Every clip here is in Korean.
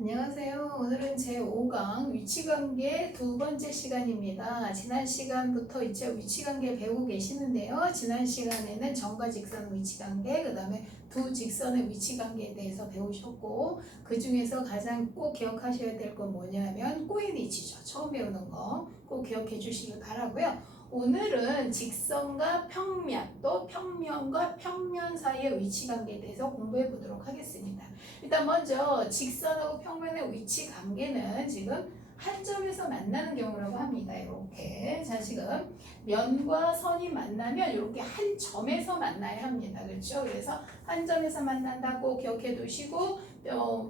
안녕하세요. 오늘은 제5강 위치관계 두 번째 시간입니다. 지난 시간부터 이제 위치관계 배우고 계시는데요. 지난 시간에는 점과 직선 위치관계, 그 다음에 두 직선의 위치관계에 대해서 배우셨고, 그 중에서 가장 꼭 기억하셔야 될 건 뭐냐면 꼬인 위치죠. 처음 배우는 거 꼭 기억해 주시길 바라고요. 오늘은 직선과 평면, 또 평면과 평면 사이의 위치관계에 대해서 공부해 보도록 하겠습니다. 일단 먼저 직선하고 평면의 위치 관계는 지금 한 점에서 만나는 경우라고 합니다. 이렇게. 자, 지금 면과 선이 만나면 이렇게 한 점에서 만나야 합니다. 그렇죠? 그래서 한 점에서 만난다고 기억해 두시고,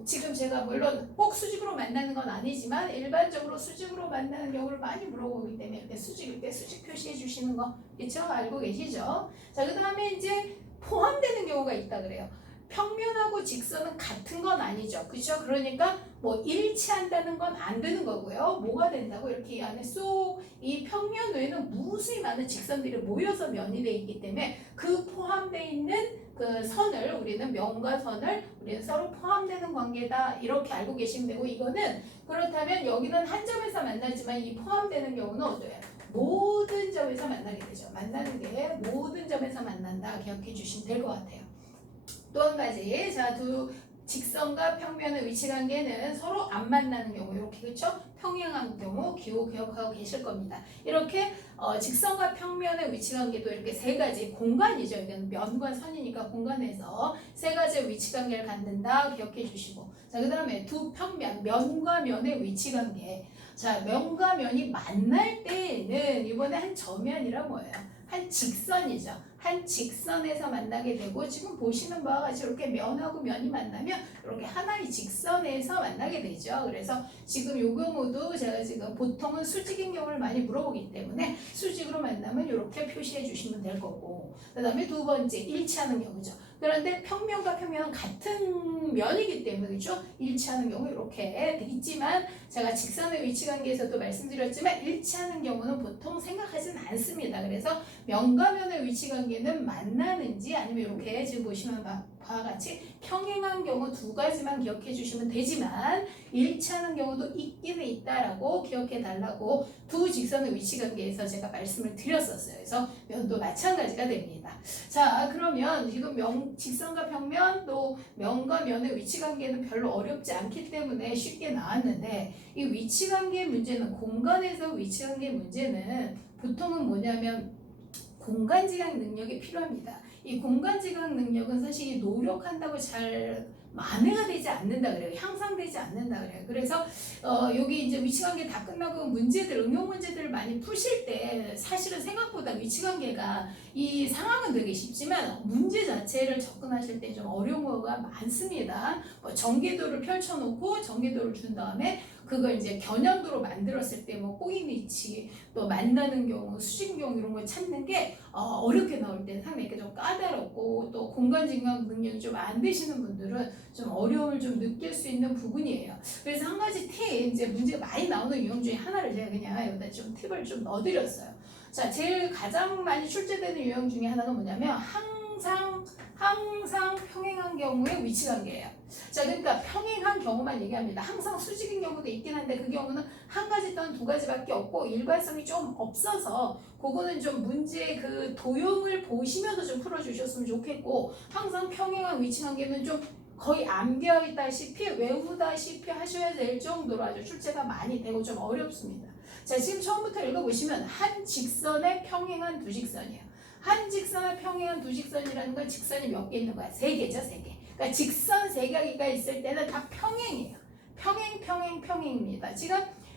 지금 제가 물론 꼭 수직으로 만나는 건 아니지만 일반적으로 수직으로 만나는 경우를 많이 물어보기 때문에 이렇게 수직 표시해 주시는 거 그렇죠? 알고 계시죠? 자, 그 다음에 이제 포함되는 경우가 있다 그래요. 평면하고 직선은 같은 건 아니죠. 그렇죠? 그러니까 뭐 일치한다는 건 안 되는 거고요. 뭐가 된다고? 이렇게 이 안에 쏙 이 평면 외에는 무수히 많은 직선들이 모여서 면이 되어 있기 때문에 그 포함되어 있는 그 선을 우리는 면과 선을 우리는 서로 포함되는 관계다 이렇게 알고 계시면 되고, 이거는 그렇다면 여기는 한 점에서 만나지만 이 포함되는 경우는 어때요? 모든 점에서 만나게 되죠. 만나는 게 모든 점에서 만난다 기억해 주시면 될 것 같아요. 또 한 가지, 자, 두 직선과 평면의 위치관계는 서로 안 만나는 경우, 이렇게 그렇죠? 평행한 경우 기억하고 계실 겁니다. 이렇게 직선과 평면의 위치관계도 이렇게 세 가지 공간이죠. 이건 면과 선이니까 공간에서 세 가지의 위치관계를 갖는다 기억해 주시고, 자, 그 다음에 두 평면, 면과 면의 위치관계. 자, 면과 면이 만날 때에는 이번에 한 점이 아니라 뭐예요? 한 직선이죠. 한 직선에서 만나게 되고, 지금 보시는 바와 같이 이렇게 면하고 면이 만나면 이렇게 하나의 직선에서 만나게 되죠. 그래서 지금 이 경우도 제가 지금 보통은 수직인 경우를 많이 물어보기 때문에 수직으로 만나면 이렇게 표시해 주시면 될 거고, 그 다음에 두 번째 일치하는 경우죠. 그런데 평면과 평면은 같은 면이기 때문에 그렇죠? 일치하는 경우 이렇게 돼 있지만, 제가 직선의 위치관계에서도 말씀드렸지만 일치하는 경우는 보통 생각하지는 않습니다. 그래서 면과 면의 위치관계는 만나는지 아니면 이렇게 지금 보시면 바와 같이 평행한 경우 두 가지만 기억해 주시면 되지만 일치하는 경우도 있기는 있다라고 기억해 달라고 두 직선의 위치관계에서 제가 말씀을 드렸었어요. 그래서 면도 마찬가지가 됩니다. 자, 그러면 지금 직선과 평면 또 면과 면의 위치관계는 별로 어렵지 않기 때문에 쉽게 나왔는데, 이 위치관계 문제는 공간에서 위치관계 문제는 보통은 뭐냐면 공간지각 능력이 필요합니다. 이 공간지각 능력은 사실 노력한다고 잘 만회가 되지 않는다 그래요. 향상되지 않는다 그래요. 그래서 여기 이제 위치관계 다 끝나고 문제들, 응용 문제들을 많이 푸실 때 사실은 생각보다 위치관계가 이 상황은 되게 쉽지만 문제 자체를 접근하실 때 좀 어려운 거가 많습니다. 전개도를 펼쳐놓고 전개도를 준 다음에 그걸 이제 겨년도로 만들었을 때 뭐 꼬인 위치, 또 만나는 경우, 수직 경우 이런 걸 찾는 게 어렵게 나올 때 상당히 좀 까다롭고, 또 공간 증강 능력이 좀 안 되시는 분들은 좀 어려움을 좀 느낄 수 있는 부분이에요. 그래서 한 가지 팁, 이제 문제가 많이 나오는 유형 중에 하나를 제가 그냥 여기다 좀 팁을 좀 넣어드렸어요. 자, 제일 가장 많이 출제되는 유형 중에 하나가 뭐냐면 항상 평행한 경우의 위치관계예요. 자, 그러니까 평행한 경우만 얘기합니다. 항상 수직인 경우도 있긴 한데 그 경우는 한 가지 또는 두 가지밖에 없고 일관성이 좀 없어서 그거는 좀 문제 그 도형을 보시면서 좀 풀어주셨으면 좋겠고, 항상 평행한 위치관계는 좀 거의 암기하다시피 외우다시피 하셔야 될 정도로 아주 출제가 많이 되고 좀 어렵습니다. 자, 지금 처음부터 읽어보시면 한 직선에 평행한 두 직선이에요. 한 직선에 평행한 두 직선이라는 건 직선이 몇 개 있는 거야? 세 개죠, 세 개. 그러니까 직선 세 개가 있을 때는 다 평행이에요. 평행입니다. 지금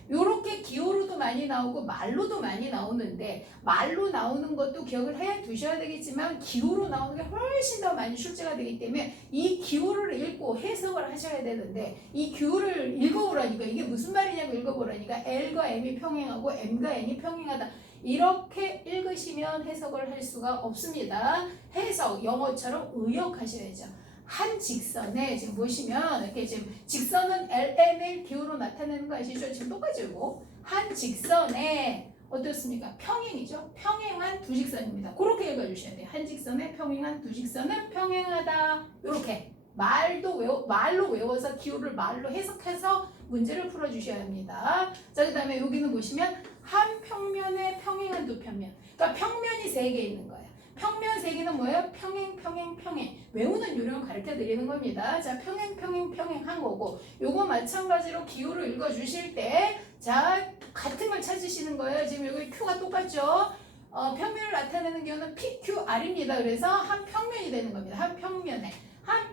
요렇게 기호로도 많이 나오고 말로도 많이 나오는데, 말로 나오는 것도 기억을 해 두셔야 되겠지만 기호로 나오는 게 훨씬 더 많이 출제가 되기 때문에 이 기호를 읽고 해석을 하셔야 되는데, 이 기호를 읽어보라니까 이게 무슨 말이냐고 읽어보라니까 L과 M이 평행하고 M과 N이 평행하다 이렇게 읽으시면 해석을 할 수가 없습니다. 해석 영어처럼 의역하셔야죠. 한 직선에 지금 보시면 이렇게 지금 직선은 LM을 기호로 나타내는 거 아시죠? 지금 똑같이고 한 직선에 어떻습니까? 평행이죠. 평행한 두 직선입니다. 그렇게 읽어주셔야 돼요. 한 직선에 평행한 두 직선은 평행하다. 이렇게 말로 외워서 기호를 말로 해석해서 문제를 풀어주셔야 합니다. 자, 그 다음에 여기는 보시면 한 평면에 평행한 두 평면. 그러니까 평면이 3개 있는 거예요. 평면 3개는 뭐예요? 평행, 평행, 평행. 외우는 요령을 가르쳐 드리는 겁니다. 자, 평행, 평행, 평행한 거고, 요거 마찬가지로 기호를 읽어 주실 때, 자, 같은 걸 찾으시는 거예요. 지금 여기 Q가 똑같죠? 평면을 나타내는 경우는 PQR입니다. 그래서 한 평면이 되는 겁니다. 한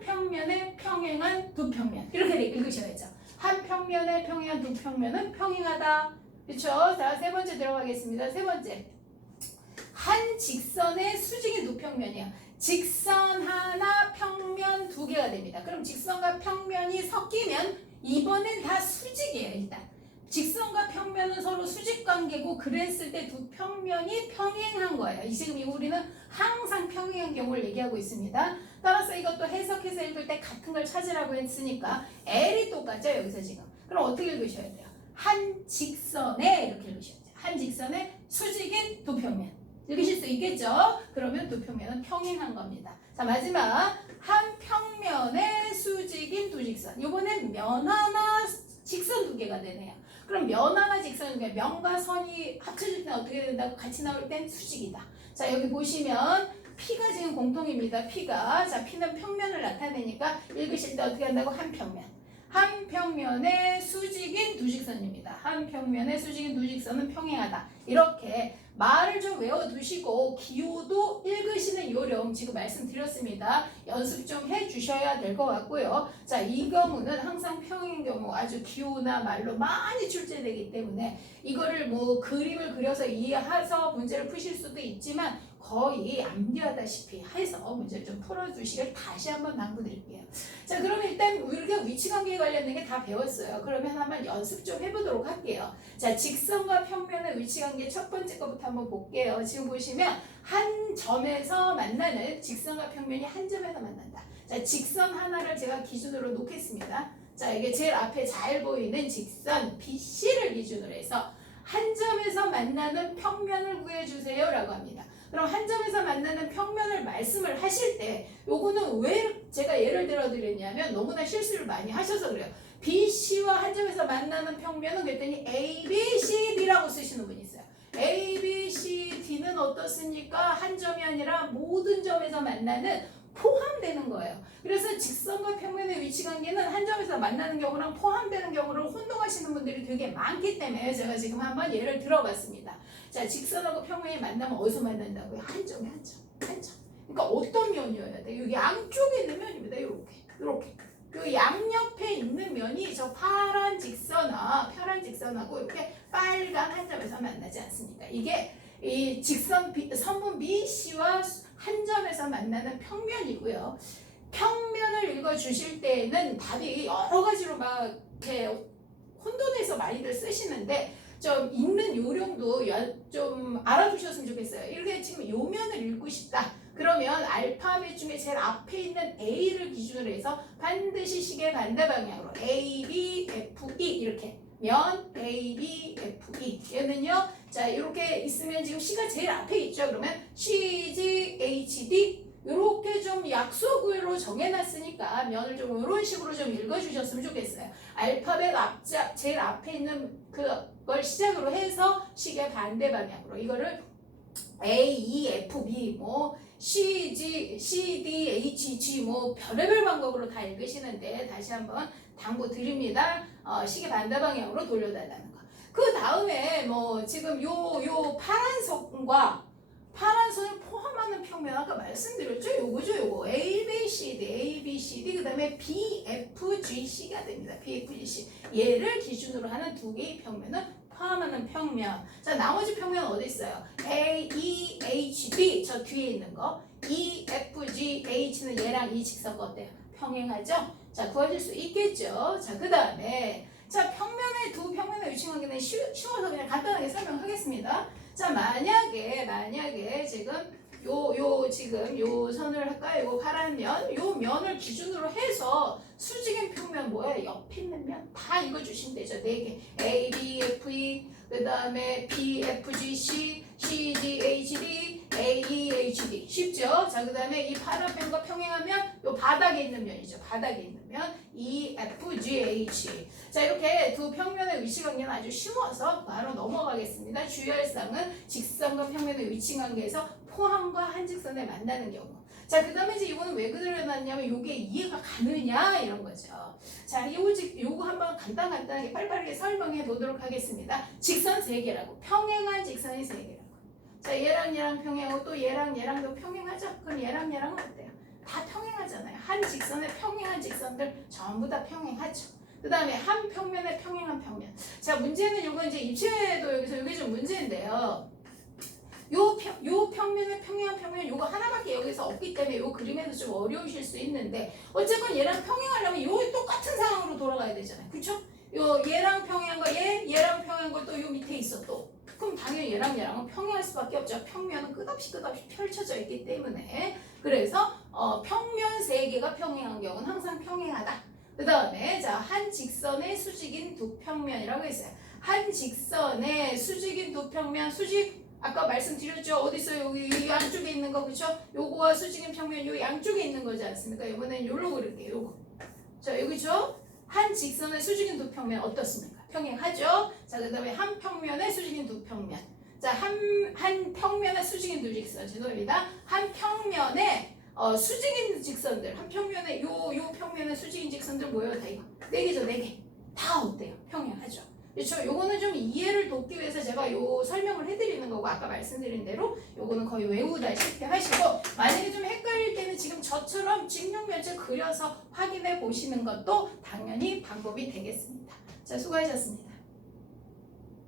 평면에 평행한 두 평면. 이렇게 읽으셔야죠. 한 평면에 평행한 두 평면은 평행하다. 그렇죠? 자, 세 번째 들어가겠습니다. 세 번째. 한 직선의 수직인 두 평면이야. 직선 하나, 평면 2개가 됩니다. 그럼 직선과 평면이 섞이면 이번엔 다 수직이에요. 일단 직선과 평면은 서로 수직 관계고 그랬을 때 두 평면이 평행한 거예요. 지금 우리는 항상 평행한 경우를 얘기하고 있습니다. 따라서 이것도 해석해서 읽을 때 같은 걸 찾으라고 했으니까 L이 똑같죠. 여기서 지금. 그럼 어떻게 읽으셔야 돼요? 한 직선에 이렇게 읽으셔야 돼요. 한 직선에 수직인 두 평면. 읽으실 수 있겠죠? 그러면 두 평면은 평행한 겁니다. 자, 마지막 한 평면에 수직인 두 직선. 이번엔 면 하나 직선 2개가 되네요. 그럼 면 하나 직선 2개, 면과 선이 합쳐질 때 어떻게 된다고? 같이 나올 땐 수직이다. 자, 여기 보시면 P가 지금 공통입니다. P가. 자, P는 평면을 나타내니까 읽으실 때 어떻게 한다고? 한 평면. 한 평면의 수직인 두 직선입니다. 한 평면의 수직인 두 직선은 평행하다. 이렇게 말을 좀 외워두시고 기호도 읽으시는 요령 지금 말씀드렸습니다. 연습 좀 해주셔야 될 것 같고요. 자, 이 경우는 항상 평행 경우 아주 기호나 말로 많이 출제되기 때문에 이거를 뭐 그림을 그려서 이해해서 문제를 푸실 수도 있지만 거의 암기하다시피 해서 문제를 좀 풀어주시길 다시 한번 당부드릴게요. 자, 그러면 일단 우리가 위치관계에 관련된 게 다 배웠어요. 그러면 한번 연습 좀 해보도록 할게요. 자, 직선과 평면의 위치관계 첫 번째 거부터 한번 볼게요. 지금 보시면 한 점에서 만나는 직선과 평면이 한 점에서 만난다. 자, 직선 하나를 제가 기준으로 놓겠습니다. 자, 이게 제일 앞에 잘 보이는 직선 BC를 기준으로 해서 한 점에서 만나는 평면을 구해주세요 라고 합니다. 그럼 한 점에서 만나는 평면을 말씀을 하실 때 요거는 왜 제가 예를 들어 드렸냐면 너무나 실수를 많이 하셔서 그래요. BC와 한 점에서 만나는 평면은 그랬더니 ABCD라고 쓰시는 분이 있어요. ABCD는 어떻습니까? 한 점이 아니라 모든 점에서 만나는 포함되는 거예요. 그래서 직선과 평면의 위치관계는 한 점에서 만나는 경우랑 포함되는 경우를 혼동하시는 분들이 되게 많기 때문에 제가 지금 한번 예를 들어봤습니다. 자, 직선하고 평면이 만나면 어디서 만난다고요? 한 점에 한 점. 그러니까 어떤 면이어야 돼? 여기 양쪽에 있는 면입니다. 이렇게. 그 양옆에 있는 면이 저 파란 직선하고 이렇게 빨간 한 점에서 만나지 않습니까? 이게 이 선분 BC와 한 점에서 만나는 평면이고요. 평면을 읽어주실 때에는 답이 여러 가지로 막 이렇게 혼돈해서 많이들 쓰시는데 좀 읽는 요령도 좀 알아두셨으면 좋겠어요. 이렇게 지금 요 면을 읽고 싶다. 그러면 알파벳 중에 제일 앞에 있는 A를 기준으로 해서 반드시 시계 반대 방향으로 A, B, F, E 이렇게 면 A, B, F, E 얘는요. 자, 이렇게 있으면 지금 C가 제일 앞에 있죠. 그러면 C, G, H, D 이렇게 좀 약속으로 정해놨으니까 면을 좀 이런 식으로 좀 읽어주셨으면 좋겠어요. 알파벳 앞자 제일 앞에 있는 그걸 시작으로 해서 시계 반대 방향으로 이거를 A, E, F, B 뭐 C, G, C, D, H, G 뭐 별의별 방법으로 다 읽으시는데 다시 한번 당부 드립니다. 시계 반대 방향으로 돌려달라는 거. 그 다음에 뭐 지금 요 파란 선을 포함하는 평면 아까 말씀드렸죠? 요거 A, B, C, D 그 다음에 B, F, G, C가 됩니다. B, F, G, C 얘를 기준으로 하는 두 개의 평면은 포함하는 평면. 자, 나머지 평면은 어디 있어요? A, E, H, D 저 뒤에 있는 거 E, F, G, H는 얘랑 이 직선과 어때요? 평행하죠? 자, 구해질 수 있겠죠? 자, 그 다음에 자, 두 평면의 위치관계는 쉬워서 그냥 간단하게 설명하겠습니다. 자, 만약에 지금 지금 요 선을 할까요? 요 파란 면, 요 면을 기준으로 해서 수직인 평면 뭐예요? 옆에 있는 면 다 읽어주시면 되죠. 4개. A, B, F, E, 그 다음에 B, F, G, C, C, G, H, D, AEHD 쉽죠? 자, 그 다음에 이 파란 편과 평행하면 요 바닥에 있는 면이죠. 바닥에 있는 면 EFGH. 자, 이렇게 두 평면의 위치관계는 아주 쉬워서 바로 넘어가겠습니다. 주의할 사항은 직선과 평면의 위치관계에서 포함과 한직선에 만나는 경우. 자, 그 다음에 이제 이거는 왜 그려놨냐면 이게 이해가 가느냐 이런 거죠. 자, 요거 한번 간단하게 빨리빨리 설명해 보도록 하겠습니다. 직선 3개라고. 평행한 직선이 3개라고. 자, 얘랑 평행하고 또 얘랑도 평행하죠? 그럼 얘랑은 어때요? 다 평행하잖아요. 한 직선에 평행한 직선들 전부 다 평행하죠. 그 다음에 한 평면에 평행한 평면. 자, 문제는 요거 이제 입체도 여기서 이게 좀 문제인데요. 요 평면에 평행한 평면 요거 하나밖에 여기서 없기 때문에 요 그림에도 좀 어려우실 수 있는데 어쨌건 얘랑 평행하려면 요 똑같은 상황으로 돌아가야 되잖아요. 그쵸? 요 얘랑 평행한 거 얘랑 평행한 거 또 요 밑에 있어 또. 그럼 당연히 얘랑은 평행할 수밖에 없죠. 평면은 끝없이 펼쳐져 있기 때문에. 그래서 평면 3개가 평행한 경우는 항상 평행하다. 그 다음에 자, 한 직선의 수직인 두 평면이라고 했어요. 한 직선의 수직인 두 평면 수직 아까 말씀드렸죠. 어디 있어요? 여기 안쪽에 있는 거 그쵸? 요거와 수직인 평면 요 양쪽에 있는 거지 않습니까? 이번엔 요로 그릴게요. 요거. 자, 여기죠? 한 직선의 수직인 두 평면 어떻습니까? 평행하죠? 자, 그 다음에 한 평면의 수직인 두 평면. 자, 한 평면의 수직인 두 직선. 죄송합니다. 한 평면의 수직인 직선들. 한 평면의 요 평면의 수직인 직선들 뭐예요? 다 이거. 4개죠, 4개. 다 어때요? 평행하죠? 그렇죠? 요거는 좀 이해를 돕기 위해서 제가 요 설명을 해드리는 거고 아까 말씀드린 대로 요거는 거의 외우다시피 하시고 만약에 좀 헷갈릴 때는 지금 저처럼 직육면체 그려서 확인해 보시는 것도 당연히 방법이 되겠습니다. 자, 수고하셨습니다.